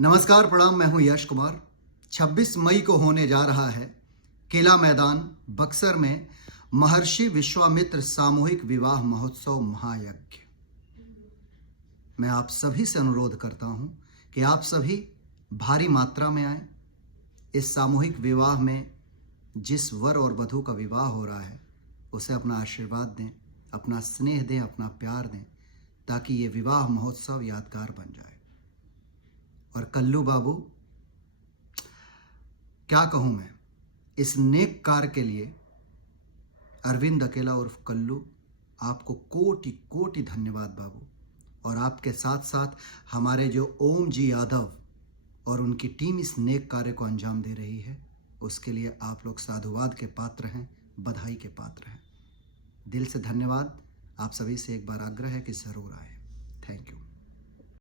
नमस्कार, प्रणाम। मैं हूं यश कुमार। 26 मई को होने जा रहा है किला मैदान बक्सर में महर्षि विश्वामित्र सामूहिक विवाह महोत्सव महायज्ञ। मैं आप सभी से अनुरोध करता हूं कि आप सभी भारी मात्रा में आएं। इस सामूहिक विवाह में जिस वर और वधू का विवाह हो रहा है उसे अपना आशीर्वाद दें, अपना स्नेह दें, अपना प्यार दें, ताकि ये विवाह महोत्सव यादगार बन जाए। और कल्लू बाबू, क्या कहूँ मैं, इस नेक कार्य के लिए अरविंद अकेला उर्फ कल्लू, आपको कोटि कोटि धन्यवाद बाबू। और आपके साथ साथ हमारे जो ओम जी यादव और उनकी टीम इस नेक कार्य को अंजाम दे रही है, उसके लिए आप लोग साधुवाद के पात्र हैं, बधाई के पात्र हैं। दिल से धन्यवाद। आप सभी से एक बार आग्रह है कि ज़रूर आए। Thank you.